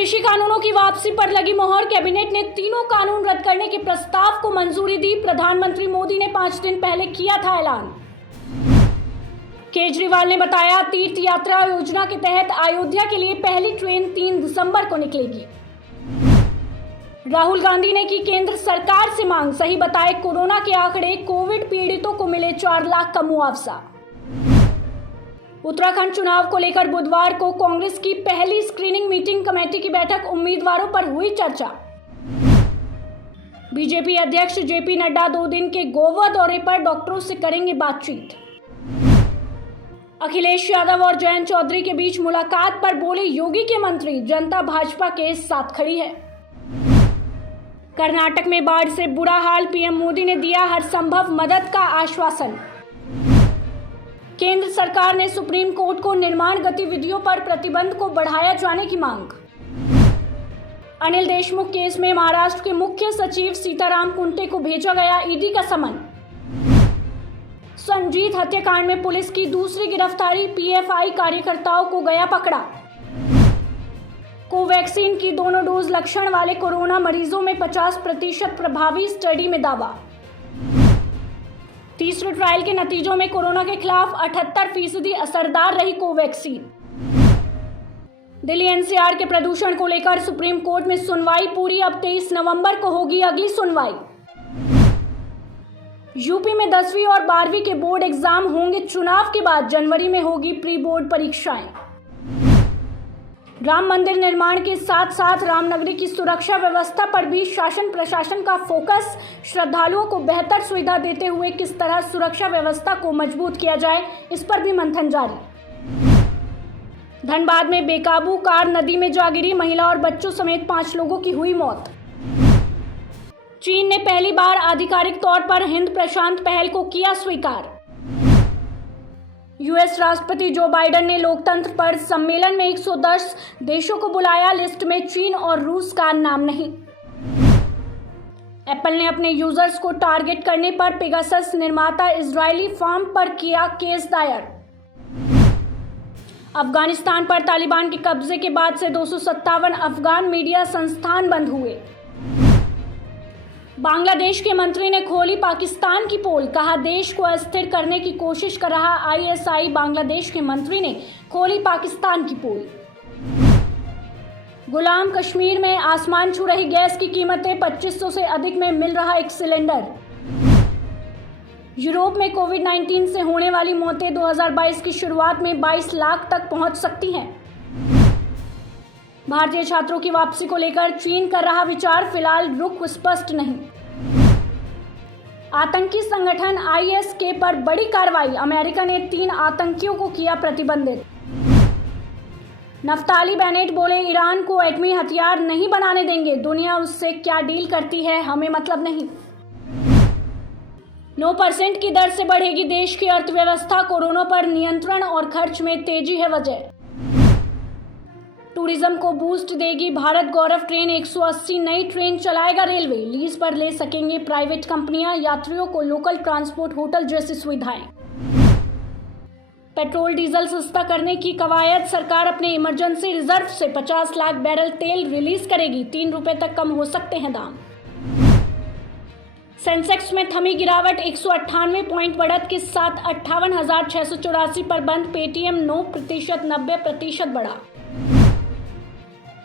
कृषि कानूनों की वापसी पर लगी मोहर। कैबिनेट ने तीनों कानून रद्द करने के प्रस्ताव को मंजूरी दी। प्रधानमंत्री मोदी ने 5 दिन पहले किया था ऐलान। केजरीवाल ने बताया, तीर्थ यात्रा योजना के तहत अयोध्या के लिए पहली ट्रेन 3 दिसंबर को निकलेगी। राहुल गांधी ने की केंद्र सरकार से मांग, सही बताए कोरोना के आंकड़े, कोविड पीड़ितों को मिले 4 लाख का मुआवजा। उत्तराखंड चुनाव को लेकर बुधवार को कांग्रेस की पहली स्क्रीनिंग मीटिंग कमेटी की बैठक, उम्मीदवारों पर हुई चर्चा। बीजेपी अध्यक्ष जेपी नड्डा 2 दिन के गोवा दौरे पर, डॉक्टरों से करेंगे बातचीत। अखिलेश यादव और जयंत चौधरी के बीच मुलाकात पर बोले योगी के मंत्री, जनता भाजपा के साथ खड़ी है। कर्नाटक में बाढ़ से बुरा हाल, पीएम मोदी ने दिया हर संभव मदद का आश्वासन। केंद्र सरकार ने सुप्रीम कोर्ट को निर्माण गतिविधियों पर प्रतिबंध को बढ़ाया जाने की मांग। अनिल देशमुख केस में महाराष्ट्र के मुख्य सचिव सीताराम कुंटे को भेजा गया ईडी का समन। संजीत हत्याकांड में पुलिस की दूसरी गिरफ्तारी, पीएफआई कार्यकर्ताओं को गया पकड़ा। कोवैक्सीन की दोनों डोज लक्षण वाले कोरोना मरीजों में 50% प्रभावी, स्टडी में दावा। तीसरे ट्रायल के नतीजों में कोरोना के खिलाफ 78% असरदार रही कोवैक्सीन। दिल्ली एनसीआर के प्रदूषण को लेकर सुप्रीम कोर्ट में सुनवाई पूरी, अब 23 नवंबर को होगी अगली सुनवाई। यूपी में 10वीं और 12वीं के बोर्ड एग्जाम होंगे चुनाव के बाद, जनवरी में होगी प्री बोर्ड परीक्षाएं। राम मंदिर निर्माण के साथ साथ रामनगरी की सुरक्षा व्यवस्था पर भी शासन प्रशासन का फोकस। श्रद्धालुओं को बेहतर सुविधा देते हुए किस तरह सुरक्षा व्यवस्था को मजबूत किया जाए, इस पर भी मंथन जारी। धनबाद में बेकाबू कार नदी में जा गिरी, महिला और बच्चों समेत 5 लोगों की हुई मौत। चीन ने पहली बार आधिकारिक तौर पर हिंद प्रशांत पहल को किया स्वीकार। यूएस राष्ट्रपति जो बाइडेन ने लोकतंत्र पर सम्मेलन में 110 देशों को बुलाया, लिस्ट में चीन और रूस का नाम नहीं। एप्पल ने अपने यूजर्स को टारगेट करने पर पेगासस निर्माता इजरायली फर्म पर किया केस दायर। अफगानिस्तान पर तालिबान के कब्जे के बाद से 257 अफगान मीडिया संस्थान बंद हुए। बांग्लादेश के मंत्री ने खोली पाकिस्तान की पोल, कहा देश को अस्थिर करने की कोशिश कर रहा आईएसआई। बांग्लादेश के मंत्री ने खोली पाकिस्तान की पोल। गुलाम कश्मीर में आसमान छू रही गैस की कीमतें, 2500 से अधिक में मिल रहा एक सिलेंडर। यूरोप में कोविड-19 से होने वाली मौतें 2022 की शुरुआत में 22 लाख तक पहुंच सकती हैं। भारतीय छात्रों की वापसी को लेकर चीन कर रहा विचार, फिलहाल रुख स्पष्ट नहीं। आतंकी संगठन आईएसके पर बड़ी कार्रवाई, अमेरिका ने 3 आतंकियों को किया प्रतिबंधित। नफ्ताली बेनेट बोले, ईरान को एटमी हथियार नहीं बनाने देंगे, दुनिया उससे क्या डील करती है हमें मतलब नहीं। 9% की दर से बढ़ेगी देश की अर्थव्यवस्था, कोरोना पर नियंत्रण और खर्च में तेजी है वजह। टूरिज्म को बूस्ट देगी भारत गौरव ट्रेन, 180 नई ट्रेन चलाएगा रेलवे। लीज पर ले सकेंगे प्राइवेट कंपनियां, यात्रियों को लोकल ट्रांसपोर्ट, होटल जैसी सुविधाएं। पेट्रोल डीजल सस्ता करने की कवायद, सरकार अपने इमरजेंसी रिजर्व से 50 लाख बैरल तेल रिलीज करेगी, 3 रुपए तक कम हो सकते हैं दाम। सेंसेक्स में थमी गिरावट, 198 पॉइंट बढ़त के साथ 58,684 पर बंद। पेटीएम 9%, 90% बढ़ा।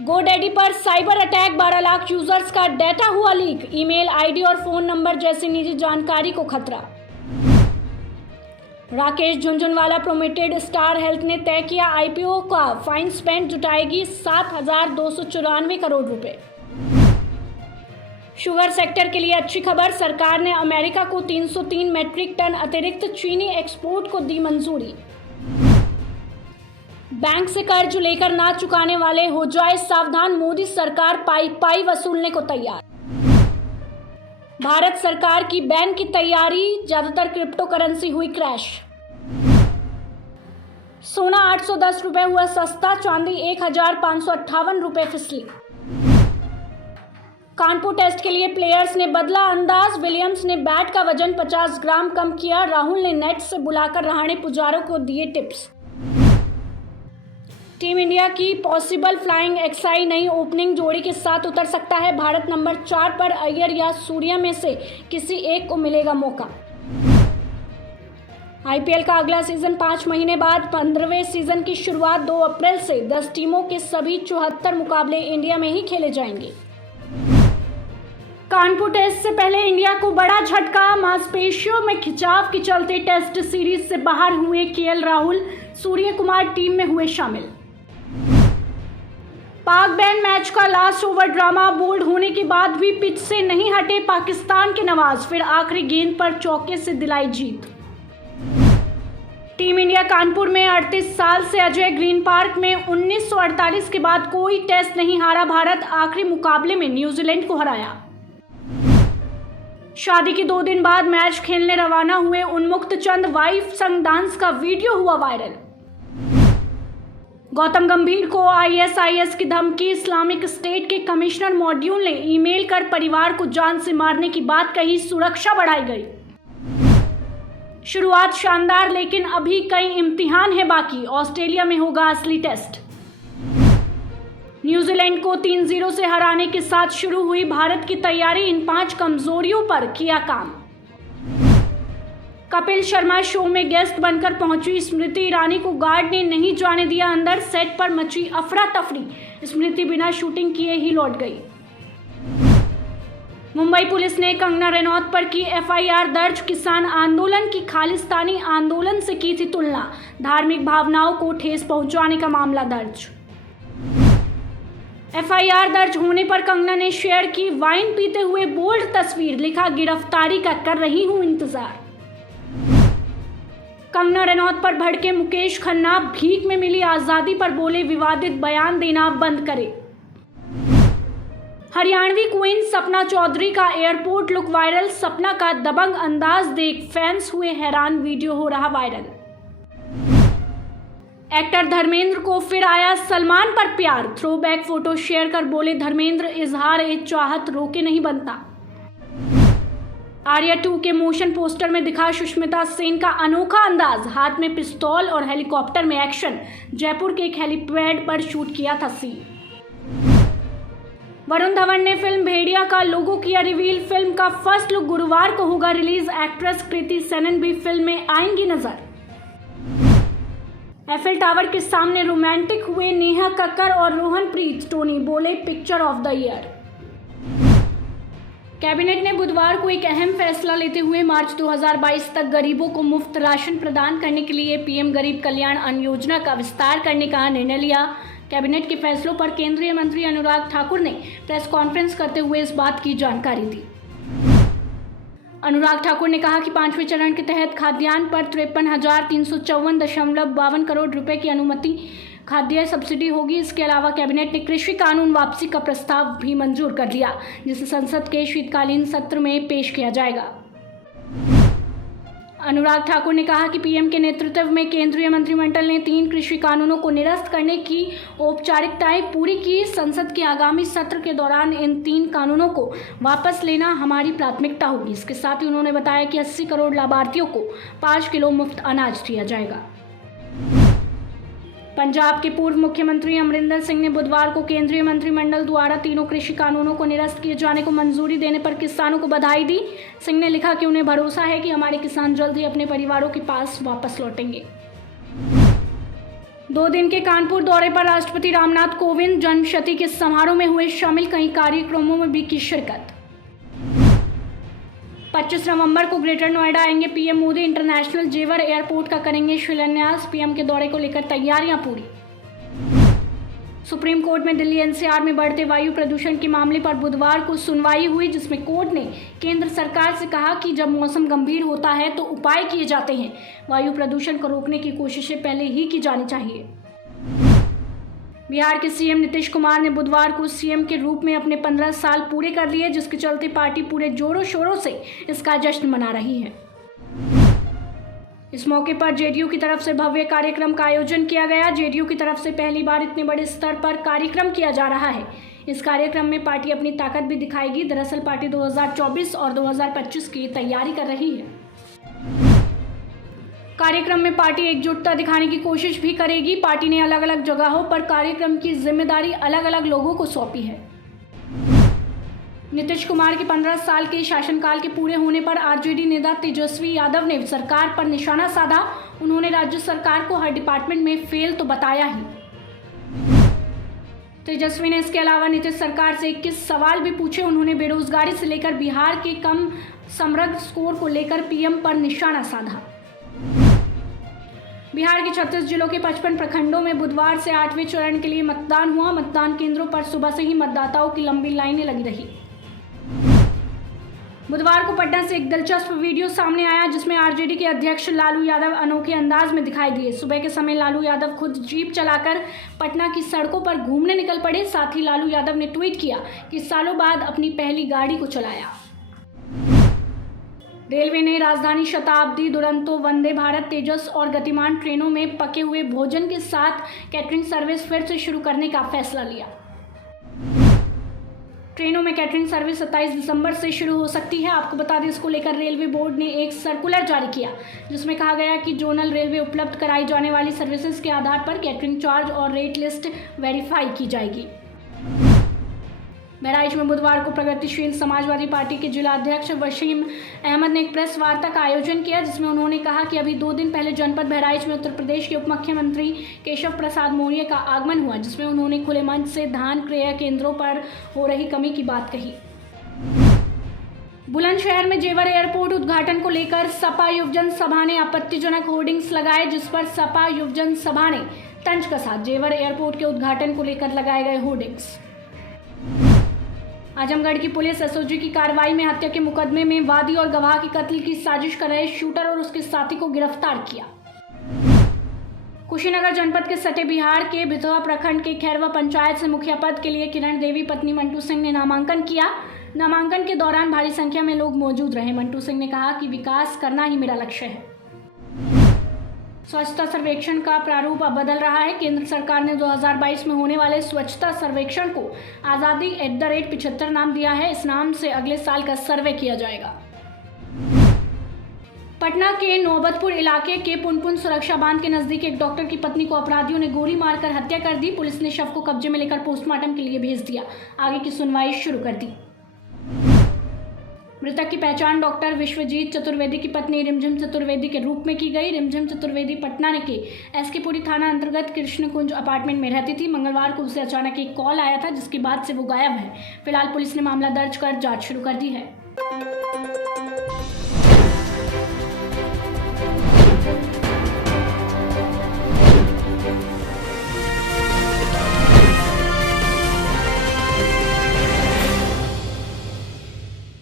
गोडैडी पर साइबर अटैक, 12 लाख यूजर्स का डेटा हुआ लीक, ईमेल आईडी और फोन नंबर जैसी निजी जानकारी को खतरा। राकेश झुनझुनवाला प्रोमिटेड स्टार हेल्थ ने तय किया आईपीओ का, फाइन स्पेंड जुटाएगी 7,294 करोड़ रुपए। शुगर सेक्टर के लिए अच्छी खबर, सरकार ने अमेरिका को 303 मीट्रिक टन अतिरिक्त चीनी एक्सपोर्ट को दी मंजूरी। बैंक से कर्ज लेकर ना चुकाने वाले हो जाए सावधान, मोदी सरकार पाई वसूलने को तैयार। भारत सरकार की बैन की तैयारी, ज्यादातर क्रिप्टो करेंसी हुई क्रैश। सोना 810 रुपए हुआ सस्ता, चांदी 1,558 रुपए फिसली। कानपुर टेस्ट के लिए प्लेयर्स ने बदला अंदाज, विलियम्स ने बैट का वजन 50 ग्राम कम किया, राहुल ने नेट से बुलाकर रहाणे पुजारा को दिए टिप्स। टीम इंडिया की पॉसिबल फ्लाइंग एक्साई नई ओपनिंग जोड़ी के साथ उतर सकता है। भारत नंबर 4 पर अय्यर या सूर्या में से किसी एक को मिलेगा मौका। आईपीएल का अगला सीजन 5 महीने बाद 15वें सीजन की शुरुआत 2 अप्रैल से 10 टीमों के सभी 74 मुकाबले इंडिया में ही खेले जाएंगे। कानपुर टेस्ट से पहले इंडिया को बड़ा झटका। मांसपेशियों में खिंचाव के चलते टेस्ट सीरीज से बाहर हुए केएल राहुल, सूर्य कुमार टीम में हुए शामिल। पाक बैन मैच का लास्ट ओवर ड्रामा। बोल्ड होने के बाद भी पिच से नहीं हटे पाकिस्तान के नवाज, फिर आखिरी गेंद पर चौके से दिलाई जीत। टीम इंडिया कानपुर में 38 साल से अजय ग्रीन पार्क में 1948 के बाद कोई टेस्ट नहीं हारा भारत, आखिरी मुकाबले में न्यूजीलैंड को हराया। शादी के 2 दिन बाद मैच खेलने रवाना हुए उन्मुक्त चंद वाइफ संग डांस का वीडियो हुआ वायरल। गौतम गंभीर को आईएसआईएस की धमकी। इस्लामिक स्टेट के कमिश्नर मॉड्यूल ने ईमेल कर परिवार को जान से मारने की बात कही, सुरक्षा बढ़ाई गई। शुरुआत शानदार, लेकिन अभी कई इम्तिहान है बाकी। ऑस्ट्रेलिया में होगा असली टेस्ट। न्यूजीलैंड को 3-0 से हराने के साथ शुरू हुई भारत की तैयारी, इन 5 कमजोरियों पर किया काम। कपिल शर्मा शो में गेस्ट बनकर पहुंची स्मृति ईरानी को गार्ड ने नहीं जाने दिया अंदर, सेट पर मची अफरा तफरी, स्मृति बिना शूटिंग किए ही लौट गई। मुंबई पुलिस ने कंगना रनौत पर की एफआईआर दर्ज। किसान आंदोलन की खालिस्तानी आंदोलन से की थी तुलना, धार्मिक भावनाओं को ठेस पहुंचाने का मामला दर्ज। एफआईआर दर्ज होने पर कंगना ने शेयर की वाइन पीते हुए बोल्ड तस्वीर, लिखा गिरफ्तारी का कर रही हूं इंतजार। कंगना रनौत पर भड़के मुकेश खन्ना, भीख में मिली आजादी पर बोले विवादित बयान देना बंद करे। हरियाणवी क्वीन सपना चौधरी का एयरपोर्ट लुक वायरल। सपना का दबंग अंदाज देख फैंस हुए हैरान, वीडियो हो रहा वायरल। एक्टर धर्मेंद्र को फिर आया सलमान पर प्यार, थ्रोबैक फोटो शेयर कर बोले धर्मेंद्र इजहार ए चाहत रोके नहीं बनता। आर्या 2 के मोशन पोस्टर में दिखा सुष्मिता सेन का अनोखा अंदाज, हाथ में पिस्तौल और हेलीकॉप्टर में एक्शन। जयपुर के एक हेलीपैड पर शूट किया था सीन। वरुण धवन ने फिल्म भेड़िया का लोगो किया रिवील। फिल्म का फर्स्ट लुक गुरुवार को होगा रिलीज। एक्ट्रेस कृति सेनन भी फिल्म में आएंगी नजर। एफएल टावर के सामने रोमांटिक हुए नेहा कक्कर और रोहनप्रीत टोनी, बोले picture of the year. Cabinet ने बुधवार को एक अहम फैसला लेते हुए मार्च 2022 तक गरीबों को मुफ्त राशन प्रदान करने के लिए पीएम गरीब कल्याण अन्न योजना का विस्तार करने का निर्णय लिया। कैबिनेट के फैसलों पर केंद्रीय मंत्री अनुराग ठाकुर ने प्रेस कॉन्फ्रेंस करते हुए इस बात की जानकारी दी। अनुराग ठाकुर ने कहा कि 5वें चरण के तहत खाद्यान्न पर 53,354.52 करोड़ रुपए की अनुमति खाद्य सब्सिडी होगी। इसके अलावा कैबिनेट ने कृषि कानून वापसी का प्रस्ताव भी मंजूर कर लिया, जिसे संसद के शीतकालीन सत्र में पेश किया जाएगा। अनुराग ठाकुर ने कहा कि पीएम के नेतृत्व में केंद्रीय मंत्रिमंडल ने 3 कृषि कानूनों को निरस्त करने की औपचारिकताएं पूरी की। संसद के आगामी सत्र के दौरान इन 3 कानूनों को वापस लेना हमारी प्राथमिकता होगी। इसके साथ ही उन्होंने बताया कि 80 करोड़ लाभार्थियों को 5 किलो मुफ्त अनाज दिया जाएगा। पंजाब के पूर्व मुख्यमंत्री अमरिंदर सिंह ने बुधवार को केंद्रीय मंत्रिमंडल द्वारा 3 कृषि कानूनों को निरस्त किए जाने को मंजूरी देने पर किसानों को बधाई दी। सिंह ने लिखा कि उन्हें भरोसा है कि हमारे किसान जल्द ही अपने परिवारों के पास वापस लौटेंगे। 2 दिन के कानपुर दौरे पर राष्ट्रपति रामनाथ कोविंद जन्मशती के समारोह में हुए शामिल, कई कार्यक्रमों में भी की शिरकत। 25 नवंबर को ग्रेटर नोएडा आएंगे पीएम मोदी। इंटरनेशनल जेवर एयरपोर्ट का करेंगे शिलान्यास। पीएम के दौरे को लेकर तैयारियां पूरी। सुप्रीम कोर्ट में दिल्ली एनसीआर में बढ़ते वायु प्रदूषण के मामले पर बुधवार को सुनवाई हुई, जिसमें कोर्ट ने केंद्र सरकार से कहा कि जब मौसम गंभीर होता है तो उपाय किए जाते हैं। वायु प्रदूषण को रोकने की कोशिशें पहले ही की जानी चाहिए। बिहार के सीएम नीतीश कुमार ने बुधवार को सीएम के रूप में अपने 15 साल पूरे कर लिए, जिसके चलते पार्टी पूरे जोरों शोरों से इसका जश्न मना रही है। इस मौके पर जेडीयू की तरफ से भव्य कार्यक्रम का आयोजन किया गया। जेडीयू की तरफ से पहली बार इतने बड़े स्तर पर कार्यक्रम किया जा रहा है। इस कार्यक्रम में पार्टी अपनी ताकत भी दिखाएगी। दरअसल पार्टी 2024 और 2025 की तैयारी कर रही है। कार्यक्रम में पार्टी एकजुटता दिखाने की कोशिश भी करेगी। पार्टी ने अलग अलग जगहों पर कार्यक्रम की जिम्मेदारी अलग अलग लोगों को सौंपी है। नीतीश कुमार के 15 साल के शासनकाल के पूरे होने पर आरजेडी नेता तेजस्वी यादव ने सरकार पर निशाना साधा। उन्होंने राज्य सरकार को हर डिपार्टमेंट में फेल तो बताया ही। तेजस्वी ने इसके अलावा नीतीश सरकार से 21 सवाल भी पूछे। उन्होंने बेरोजगारी से लेकर बिहार के कम समृद्ध स्कोर को लेकर पीएम पर निशाना साधा। बिहार के 36 जिलों के 55 प्रखंडों में बुधवार से 8वें चरण के लिए मतदान हुआ। मतदान केंद्रों पर सुबह से ही मतदाताओं की लंबी लाइनें लगी रही। बुधवार को पटना से एक दिलचस्प वीडियो सामने आया जिसमें आरजेडी के अध्यक्ष लालू यादव अनोखे अंदाज में दिखाई दिए। सुबह के समय लालू यादव खुद जीप चलाकर पटना की सड़कों पर घूमने निकल पड़े। साथ ही लालू यादव ने ट्वीट किया कि सालों बाद अपनी पहली गाड़ी को चलाया। रेलवे ने राजधानी शताब्दी, दुरंतो, वंदे भारत, तेजस और गतिमान ट्रेनों में पके हुए भोजन के साथ कैटरिंग सर्विस फिर से शुरू करने का फैसला लिया। ट्रेनों में कैटरिंग सर्विस 27 दिसंबर से शुरू हो सकती है। आपको बता दें, इसको लेकर रेलवे बोर्ड ने एक सर्कुलर जारी किया जिसमें कहा गया कि जोनल रेलवे उपलब्ध कराई जाने वाली सर्विसेज के आधार पर कैटरिंग चार्ज और रेट लिस्ट वेरीफाई की जाएगी। बहराइच में बुधवार को प्रगतिशील समाजवादी पार्टी के जिला अध्यक्ष वसीम अहमद ने एक प्रेस वार्ता का आयोजन किया जिसमें उन्होंने कहा कि अभी 2 दिन पहले जनपद बहराइच में उत्तर प्रदेश के उप मुख्यमंत्री केशव प्रसाद मौर्य का आगमन हुआ, जिसमें उन्होंने खुले मंच से धान क्रय केंद्रों पर हो रही कमी की बात कही। बुलंदशहर में जेवर एयरपोर्ट उद्घाटन को लेकर सपा युवजन सभा ने आपत्तिजनक होर्डिंग्स लगाए, जिस पर सपा युवजन सभा ने तंज कसा। जेवर एयरपोर्ट के उद्घाटन को लेकर लगाए गए होर्डिंग्स। आजमगढ़ की पुलिस एसओजी की कार्रवाई में हत्या के मुकदमे में वादी और गवाह की कत्ल की साजिश कर रहे शूटर और उसके साथी को गिरफ्तार किया। कुशीनगर जनपद के सटे बिहार के भितवा प्रखंड के खैरवा पंचायत से मुखिया पद के लिए किरण देवी पत्नी मंटू सिंह ने नामांकन किया। नामांकन के दौरान भारी संख्या में लोग मौजूद रहे। मंटू सिंह ने कहा कि विकास करना ही मेरा लक्ष्य है। स्वच्छता सर्वेक्षण का प्रारूप अब बदल रहा है। केंद्र सरकार ने 2022 में होने वाले स्वच्छता सर्वेक्षण को आज़ादी @75 नाम दिया है। इस नाम से अगले साल का सर्वे किया जाएगा। पटना के नौबतपुर इलाके के पुनपुन सुरक्षा बांध के नजदीक एक डॉक्टर की पत्नी को अपराधियों ने गोली मारकर हत्या कर दी। पुलिस ने शव को कब्जे में लेकर पोस्टमार्टम के लिए भेज दिया। आगे की सुनवाई शुरू कर दी। मृतक की पहचान डॉक्टर विश्वजीत चतुर्वेदी की पत्नी रिमझिम चतुर्वेदी के रूप में की गई। रिमझिम चतुर्वेदी पटना के एसकेपुरी थाना अंतर्गत कृष्णकुंज अपार्टमेंट में रहती थी। मंगलवार को उसे अचानक एक कॉल आया था जिसके बाद से वो गायब है। फिलहाल पुलिस ने मामला दर्ज कर जांच शुरू कर दी है।